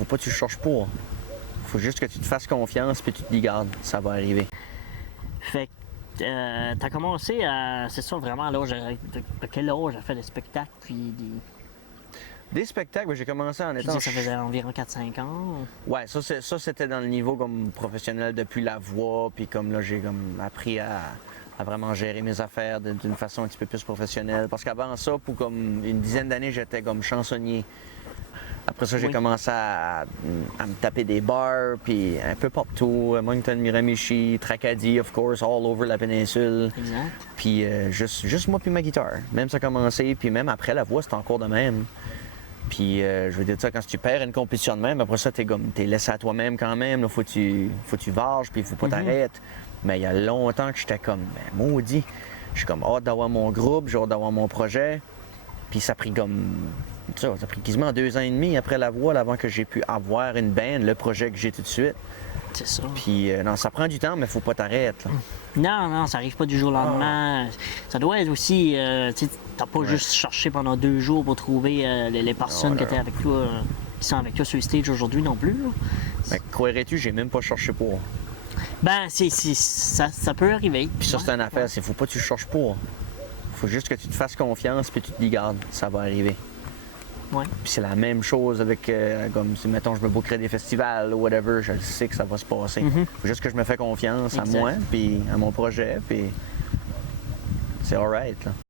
faut pas que tu le cherches pour. Faut juste que tu te fasses confiance puis tu te dis, garde, ça va arriver. Fait que t'as commencé à. C'est ça vraiment à l'âge. De quel âge à faire des spectacles? Puis Des spectacles, j'ai commencé en tu étant... dis ça faisait environ 4-5 ans. Ouais, ça c'était dans le niveau comme professionnel depuis la voix, puis comme là j'ai comme appris à vraiment gérer mes affaires d'une façon un petit peu plus professionnelle. Parce qu'avant ça, pour comme une dizaine d'années, j'étais comme chansonnier. Après ça, j'ai Oui. commencé à me taper des bars, puis un peu partout, Moncton, Miramichi, Tracadie, of course, all over la péninsule. Exact. Puis juste moi puis ma guitare. Même ça a commencé, puis même après la voix, c'était encore de même. Puis je veux dire ça, quand tu perds une compétition de même, après ça, t'es laissé à toi-même quand même. Là, faut que tu varges, puis il faut pas t'arrêter. Mais il y a longtemps que j'étais comme, ben, maudit. Je suis comme hâte d'avoir mon groupe, j'ai hâte d'avoir mon projet. Puis ça a pris comme, ça a pris quasiment 2 ans et demi après la voix, avant que j'ai pu avoir une band, le projet que j'ai tout de suite. C'est ça. Puis non, ça prend du temps, mais faut pas t'arrêter. Non, ça arrive pas du jour au lendemain. Ça doit être aussi. Tu sais, t'as pas juste cherché pendant 2 jours pour trouver les personnes qui étaient avec toi, qui sont avec toi sur le stage aujourd'hui non plus. Là. Mais croirais-tu, j'ai même pas cherché pour. Ben, ça peut arriver. Puis ça, c'est une affaire, c'est faut pas que tu le cherches pour. Faut juste que tu te fasses confiance, puis tu te dis, garde, ça va arriver. Ouais. Puis c'est la même chose avec, comme si, mettons, je me bookerais des festivals ou whatever, je sais que ça va se passer. Faut juste que je me fais confiance à moi, puis à mon projet, puis c'est alright, là.